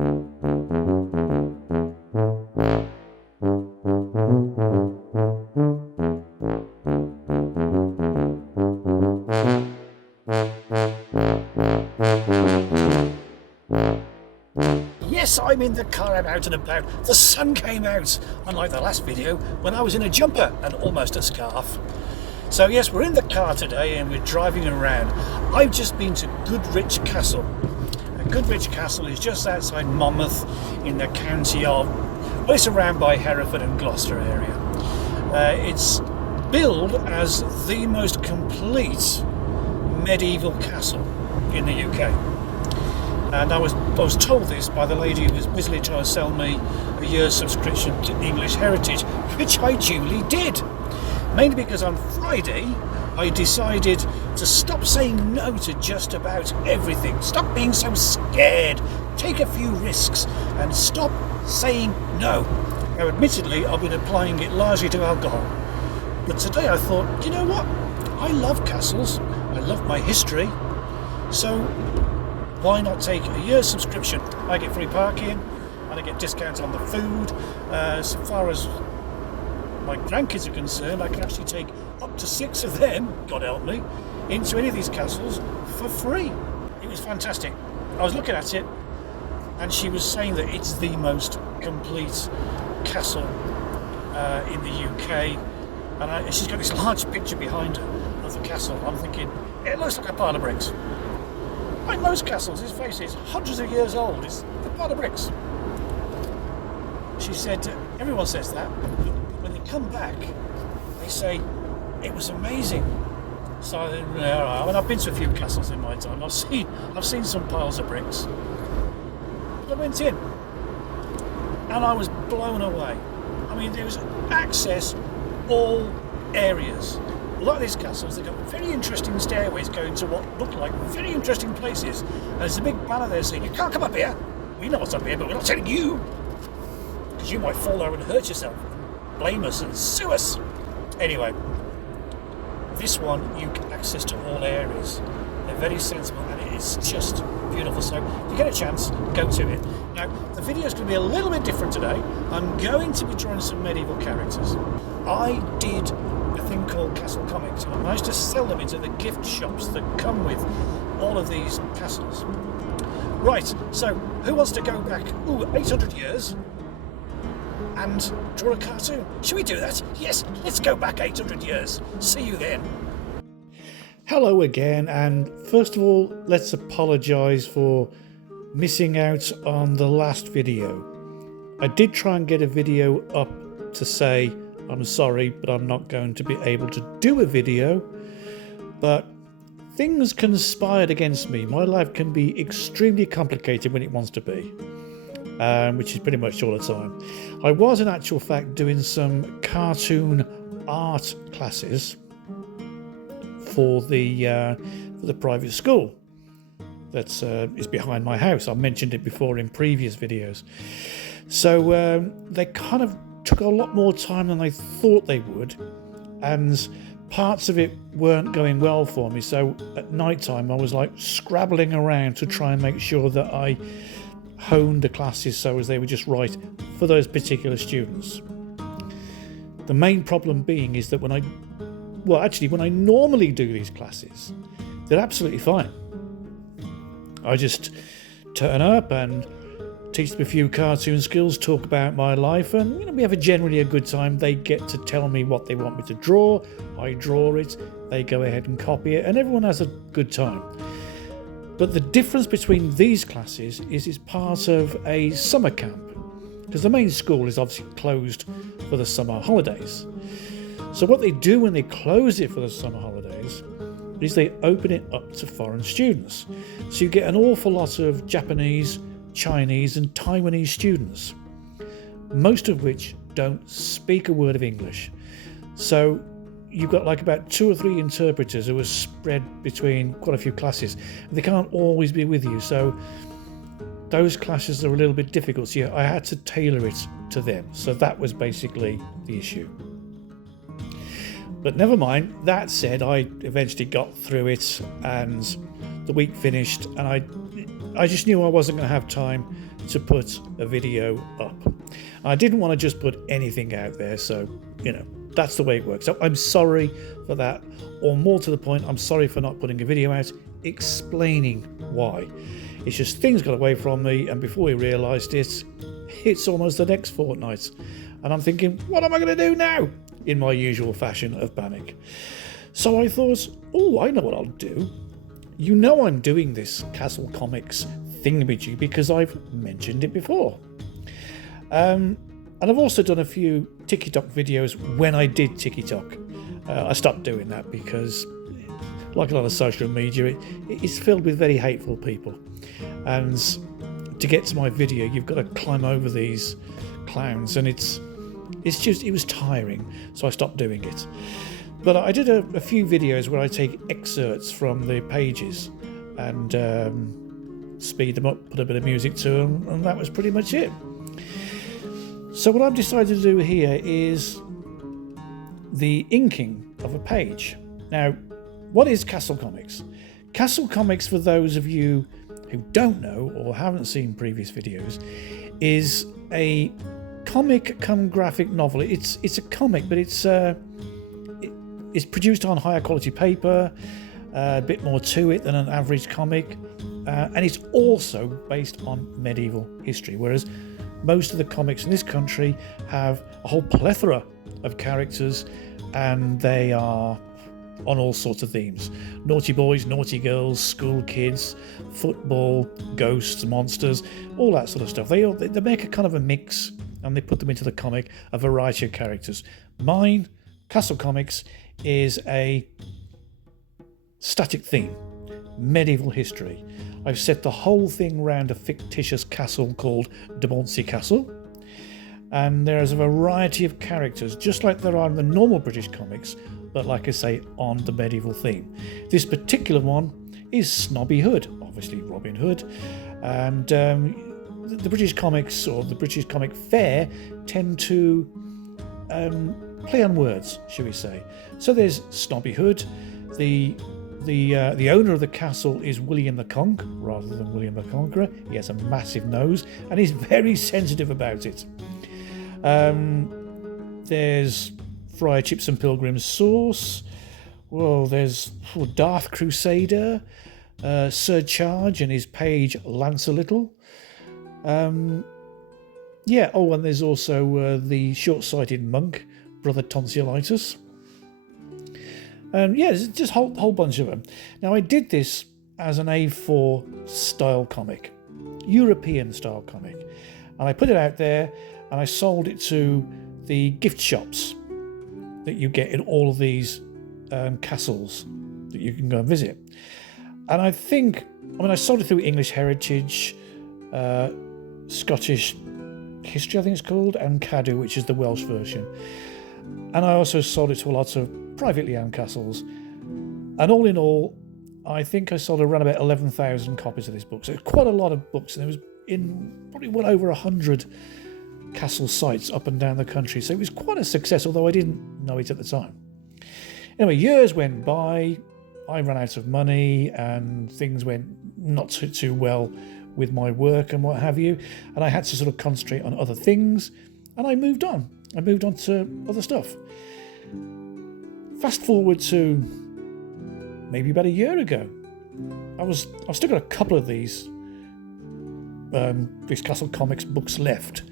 Yes, I'm in the car, I'm out and about. The sun came out, unlike the last video when I was in a jumper and almost a scarf. So yes, we're in the car today and we're driving around. I've just been to Goodrich Castle. Goodrich Castle is just outside Monmouth in the county of, well, it's around by Hereford and Gloucester area. It's billed as the most complete medieval castle in the UK. And I was told this by the lady who was busily trying to sell me a year's subscription to English Heritage, which I duly did. Mainly because on Friday I decided to stop saying no to just about everything. Stop being so scared, take a few risks and stop saying no. Now admittedly I've been applying it largely to alcohol, but today I thought, you know what, I love castles, I love my history, so why not take a year's subscription? I get free parking and I get discounts on the food. So far as my grandkids are concerned, I can actually take up to 6 of them, God help me, into any of these castles for free. It was fantastic. I was looking at it and she was saying that it's the most complete castle in the UK, and she's got this large picture behind her of the castle. I'm thinking, it looks like a pile of bricks. Like most castles, let's face it, it's hundreds of years old, it's a pile of bricks. She said, everyone says that, but when they come back, they say, it was amazing. So I mean, I've been to a few castles in my time, I've seen some piles of bricks. But I went in, and I was blown away. I mean, there was access all areas. A lot of these castles, they've got very interesting stairways going to what look like very interesting places. And there's a big banner there saying, you can't come up here. We know what's up here, but we're not telling you. Because you might fall there and hurt yourself, blame us and sue us. Anyway, this one, you get access to all areas. They're very sensible and it's just beautiful. So if you get a chance, go to it. Now, the video is going to be a little bit different today. I'm going to be drawing some medieval characters. I did a thing called Castle Comics, and I managed to sell them into the gift shops that come with all of these castles. Right, so who wants to go back 800 years and draw a cartoon? Should we do that? Yes, let's go back 800 years. See you then. Hello again, and first of all, let's apologise for missing out on the last video. I did try and get a video up to say I'm sorry, but I'm not going to be able to do a video, but things conspired against me. My life can be extremely complicated when it wants to be, which is pretty much all the time. I was in actual fact doing some cartoon art classes for the private school that is behind my house. I mentioned it before in previous videos. So they kind of took a lot more time than I thought they would, and parts of it weren't going well for me. So at night time I was like scrabbling around to try and make sure that I honed the classes so as they were just right for those particular students. The main problem being is that when I normally do these classes, they're absolutely fine. I just turn up and teach them a few cartoon skills, talk about my life, and we have generally a good time. They get to tell me what they want me to draw, I draw it, they go ahead and copy it, and everyone has a good time. But the difference between these classes is it's part of a summer camp, because the main school is obviously closed for the summer holidays. So what they do when they close it for the summer holidays is they open it up to foreign students. So you get an awful lot of Japanese, Chinese and Taiwanese students, most of which don't speak a word of English. So you've got like about 2 or 3 interpreters who are spread between quite a few classes. They can't always be with you, so those classes are a little bit difficult. So I had to tailor it to them. So that was basically the issue. But never mind, that said, I eventually got through it and the week finished, and I just knew I wasn't going to have time to put a video up. I didn't want to just put anything out there, so, that's the way it works. So I'm sorry for that, or more to the point, I'm sorry for not putting a video out explaining why. It's just things got away from me, and before we realised it, it's almost the next fortnight. And I'm thinking, what am I going to do now? In my usual fashion of panic. So I thought, I know what I'll do. I'm doing this Castle Comics thingamajig because I've mentioned it before. And I've also done a few TikTok videos when I did TikTok. I stopped doing that because, like a lot of social media, it's filled with very hateful people. And to get to my video, you've got to climb over these clowns, and it was tiring, so I stopped doing it. But I did a few videos where I take excerpts from the pages and speed them up, put a bit of music to them, and that was pretty much it. So what I've decided to do here is the inking of a page. Now, what is Castle Comics? Castle Comics, for those of you who don't know or haven't seen previous videos, is a comic come graphic novel. It's a comic, but it's produced on higher quality paper, a bit more to it than an average comic, and it's also based on medieval history, whereas most of the comics in this country have a whole plethora of characters, and they are on all sorts of themes. Naughty boys, naughty girls, school kids, football, ghosts, monsters, all that sort of stuff. They make a kind of a mix, and they put them into the comic, a variety of characters. Mine, Castle Comics, is a static theme, medieval history. I've set the whole thing around a fictitious castle called Debonsey Castle, and there's a variety of characters, just like there are in the normal British comics, but like I say, on the medieval theme. This particular one is Snobby Hood, obviously Robin Hood, and the British comics, or the British comic fair, tend to play on words, shall we say. So there's Snobby Hood. The owner of the castle is William the Conk rather than William the Conqueror. He has a massive nose and he's very sensitive about it. There's Friar Chips and Pilgrim's Sauce. Well, there's Darth Crusader, Sir Charge and his page Lancelittle. And there's also the short-sighted monk, Brother Tonsillitis. There's just a whole bunch of them. Now, I did this as an A4 style comic, European style comic, and I put it out there and I sold it to the gift shops that you get in all of these castles that you can go and visit. And I sold it through English Heritage, Scottish History, I think it's called, and Cadw, which is the Welsh version. And I also sold it to lots of privately owned castles. And all in all, I think I sold around about 11,000 copies of this book. So it's quite a lot of books, and it was in probably well over 100 castle sites up and down the country. So it was quite a success, although I didn't know it at the time. Anyway, years went by, I ran out of money, and things went not too well with my work and what have you, and I had to sort of concentrate on other things, and I moved on. I moved on to other stuff. Fast forward to maybe about a year ago. I've still got a couple of these Castle Comics books left,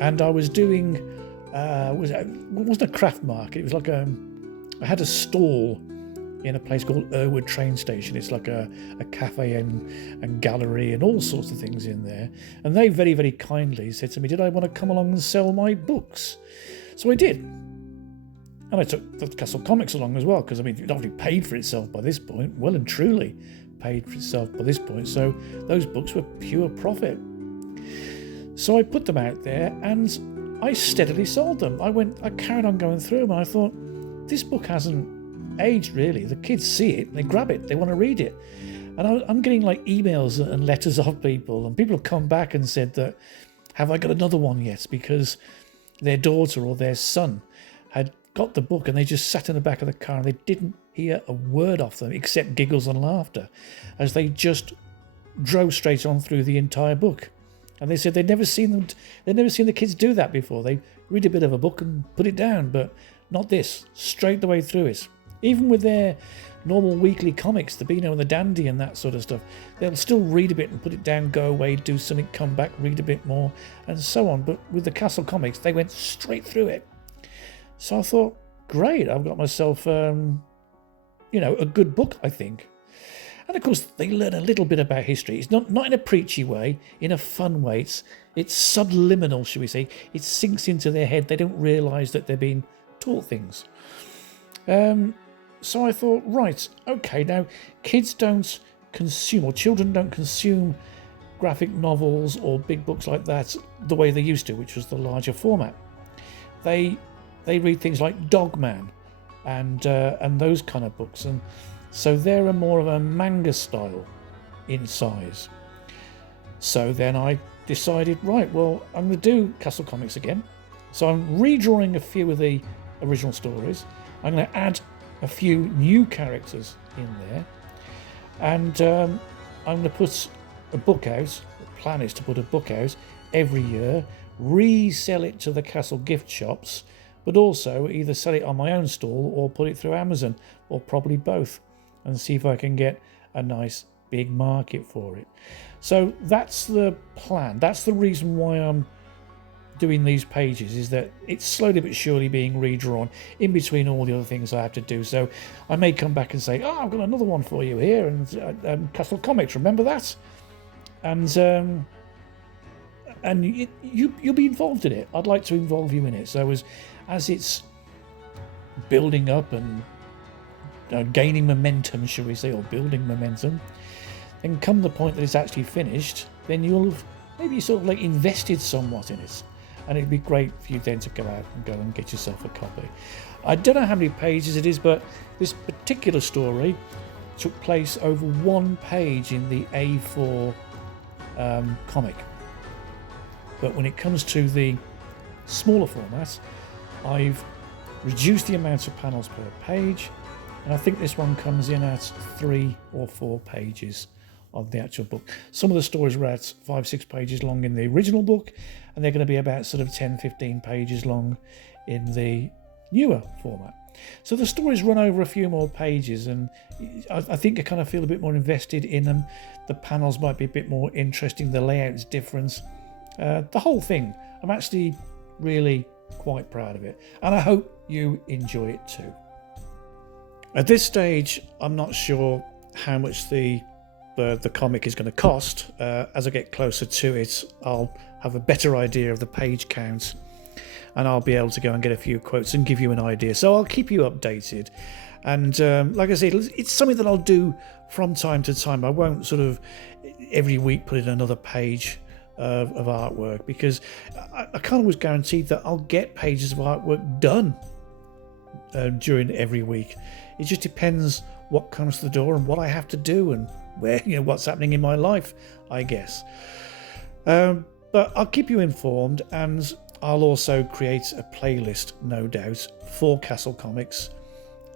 and I was doing it wasn't a craft market. It was like I had a stall in a place called Irwood train station. It's like a cafe and gallery and all sorts of things in there. And they very, very kindly said to me, did I want to come along and sell my books? So I did. And I took the Castle Comics along as well, because it obviously paid for itself by this point, well and truly paid for itself by this point. So those books were pure profit. So I put them out there and I steadily sold them. I carried on going through them, and I thought, this book hasn't aged really. The kids see it, they grab it, they want to read it. And I'm getting like emails and letters of people, and people have come back and said that, have I got another one yet? Because their daughter or their son had got the book and they just sat in the back of the car and they didn't hear a word off them except giggles and laughter, as they just drove straight on through the entire book. And they said they'd never seen the kids do that before. They read a bit of a book and put it down, but not this, straight the way through it. Even with their normal weekly comics, the Beano and the Dandy and that sort of stuff, they'll still read a bit and put it down, go away, do something, come back, read a bit more, and so on. But with the Castle comics, they went straight through it. So I thought, great, I've got myself, a good book, I think. And of course, they learn a little bit about history. It's not in a preachy way, in a fun way. It's subliminal, shall we say. It sinks into their head. They don't realise that they're being taught things. So I thought, right, okay, now kids don't consume, or children don't consume graphic novels or big books like that the way they used to, which was the larger format. They read things like Dogman and those kind of books, and so they're a more of a manga style in size. So then I decided, right, well, I'm going to do Castle Comics again. So I'm redrawing a few of the original stories. I'm going to add a few new characters in there. And I'm going to put a book out. The plan is to put a book out every year, resell it to the Castle gift shops, but also either sell it on my own stall or put it through Amazon, or probably both, and see if I can get a nice big market for it. So that's the plan. That's the reason why I'm doing these pages, is that it's slowly but surely being redrawn in between all the other things I have to do. So I may come back and say, I've got another one for you here, and Castle Comics, remember that? And you'll be involved in it. I'd like to involve you in it. So as it's building up and gaining momentum, shall we say, or building momentum, then come the point that it's actually finished, then you'll have maybe sort of like invested somewhat in it, and it'd be great for you then to go out and go and get yourself a copy. I don't know how many pages it is, but this particular story took place over one page in the A4 comic. But when it comes to the smaller format, I've reduced the amount of panels per page, and I think this one comes in at 3 or 4 pages of the actual book. Some of the stories were at 5-6 pages long in the original book, and they're going to be about sort of 10-15 pages long in the newer format. So the stories run over a few more pages, and I think I kind of feel a bit more invested in them. The panels might be a bit more interesting, the layout's different. The whole thing, I'm actually really quite proud of it, and I hope you enjoy it too. At this stage, I'm not sure how much the comic is going to cost. As I get closer to it, I'll have a better idea of the page count, and I'll be able to go and get a few quotes and give you an idea. So I'll keep you updated. And like I said, it's something that I'll do from time to time. I won't sort of every week put in another page of artwork, because I can't always guarantee that I'll get pages of artwork done during every week. It just depends what comes to the door and what I have to do, and where, what's happening in my life, I guess. But I'll keep you informed, and I'll also create a playlist, no doubt, for Castle Comics,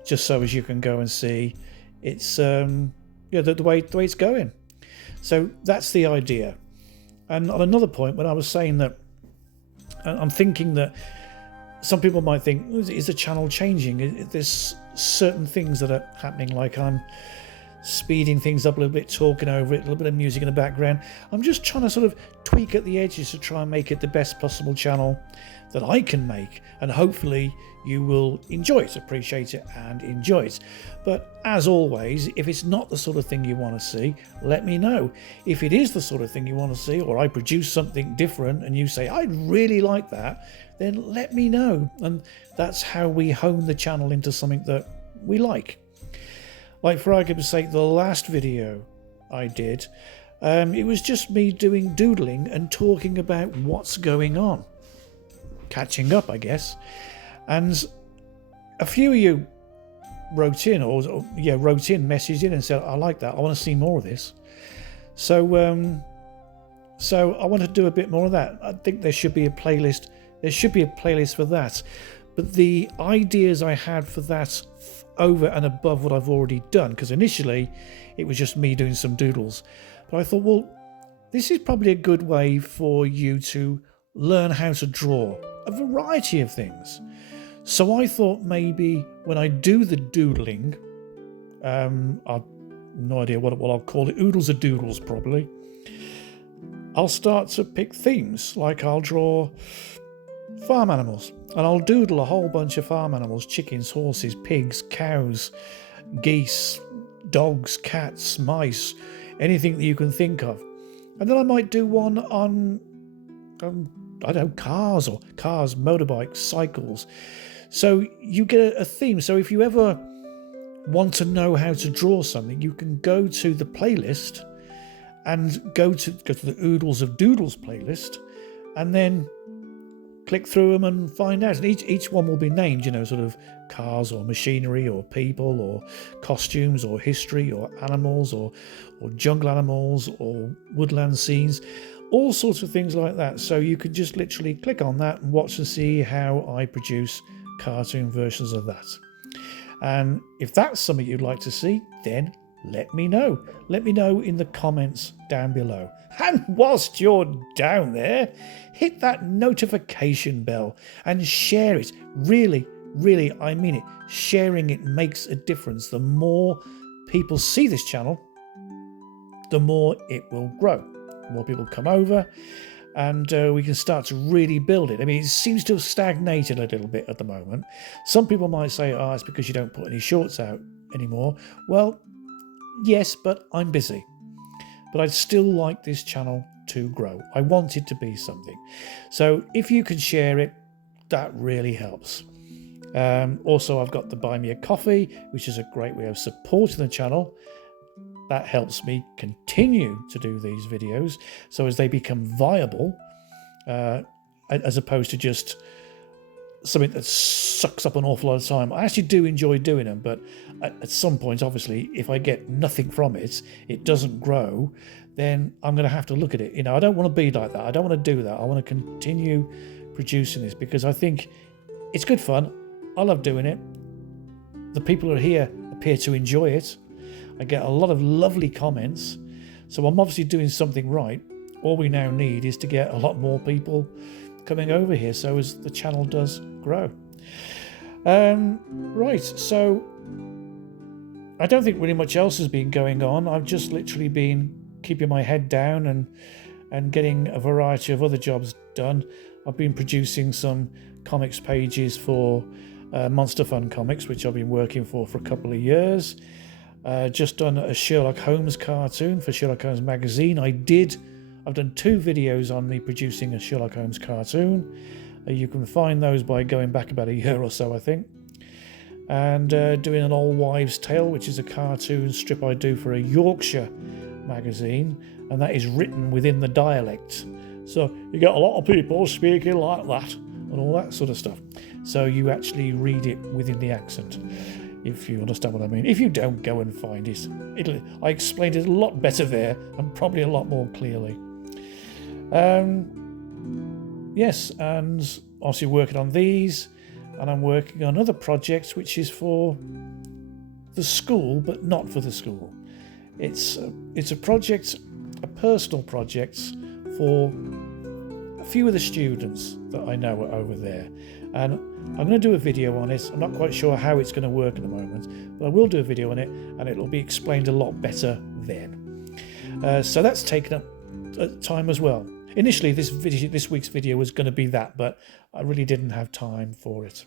just so as you can go and see it's the way it's going. So that's the idea. And on another point, when I was saying that, I'm thinking that some people might think, is the channel changing? There's certain things that are happening, like I'm speeding things up a little bit, talking over it, a little bit of music in the background. I'm just trying to sort of tweak at the edges to try and make it the best possible channel that I can make, and hopefully you will enjoy it, appreciate it and enjoy it. But as always, if it's not the sort of thing you want to see, let me know. If it is the sort of thing you want to see, or I produce something different and you say, I'd really like that, then let me know. And that's how we hone the channel into something that we like. Like, for argument's sake, the last video I did, it was just me doing doodling and talking about what's going on. Catching up, I guess. And a few of you wrote in, messaged in and said, I like that, I want to see more of this. So I want to do a bit more of that. I think there should be a playlist. There should be a playlist for that. But the ideas I had for that over and above what I've already done, because initially it was just me doing some doodles, but But I thought, well, this is probably a good way for you to learn how to draw a variety of things. So I thought maybe when I do the doodling, I've no idea what I'll call it, oodles or doodles probably, I'll start to pick themes. Like I'll draw farm animals and I'll doodle a whole bunch of farm animals: chickens, horses, pigs, cows, geese, dogs, cats, mice, anything that you can think of. And then I might do one on I don't know, cars, motorbikes, cycles. So you get a theme. So if you ever want to know how to draw something, you can go to the playlist and go to the Oodles of Doodles playlist, and then click through them and find out. And each one will be named, sort of cars or machinery or people or costumes or history or animals or jungle animals or woodland scenes, all sorts of things like that. So you could just literally click on that and watch and see how I produce cartoon versions of that. And if that's something you'd like to see, then let me know. Let me know in the comments down below. And whilst you're down there, hit that notification bell and share it. Really, really, I mean it. Sharing it makes a difference. The more people see this channel, the more it will grow. The more people come over, and we can start to really build it. I mean, it seems to have stagnated a little bit at the moment. Some people might say, oh, it's because you don't put any shorts out anymore. Well, yes, but I'm busy. But I'd still like this channel to grow. I want it to be something. So if you can share it, that really helps. Also, I've got the Buy Me a Coffee, which is a great way of supporting the channel. That helps me continue to do these videos, so as they become viable, as opposed to just something that sucks up an awful lot of time. I actually do enjoy doing them, but at some point, obviously, if I get nothing from it, it doesn't grow, then I'm going to have to look at it. I don't want to be like that. I don't want to do that. I want to continue producing this because I think it's good fun. I love doing it. The people who are here appear to enjoy it. I get a lot of lovely comments, so I'm obviously doing something right. All we now need is to get a lot more people coming over here, so as the channel does grow. Right, so I don't think really much else has been going on. I've just literally been keeping my head down and getting a variety of other jobs done. I've been producing some comics pages for Monster Fun Comics, which I've been working for a couple of years. Just done a Sherlock Holmes cartoon for Sherlock Holmes magazine. I've done 2 videos on me producing a Sherlock Holmes cartoon. You can find those by going back about a year or so, I think. And doing an Old Wives' Tale, which is a cartoon strip I do for a Yorkshire magazine, and that is written within the dialect. So you get a lot of people speaking like that and all that sort of stuff. So you actually read it within the accent, if you understand what I mean. If you don't, go and find it. I explained it a lot better there and probably a lot more clearly. Yes, and obviously working on these, and I'm working on other projects which is for the school, but not for the school. It's a project, a personal project for a few of the students that I know are over there. And I'm going to do a video on it. I'm not quite sure how it's going to work at the moment, but I will do a video on it, and it'll be explained a lot better then. So that's taken up time as well. Initially, this week's video was going to be that, but I really didn't have time for it.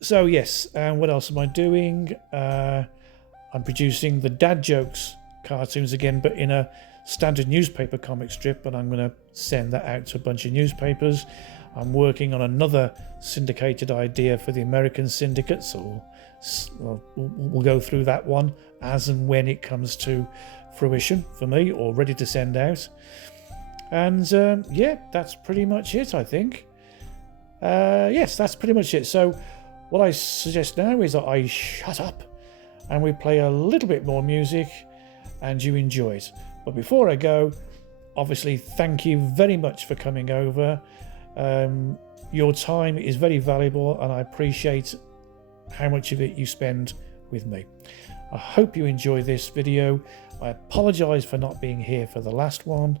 So yes, and what else am I doing? I'm producing the Dad Jokes cartoons again, but in a standard newspaper comic strip, and I'm going to send that out to a bunch of newspapers. I'm working on another syndicated idea for the American syndicate, so we'll go through that one as and when it comes to fruition for me, or ready to send out. And yeah, that's pretty much it, I think. Yes, that's pretty much it. So what I suggest now is that I shut up and we play a little bit more music and you enjoy it. But before I go, obviously, thank you very much for coming over. Your time is very valuable, and I appreciate how much of it you spend with me. I hope you enjoy this video. I apologise for not being here for the last one.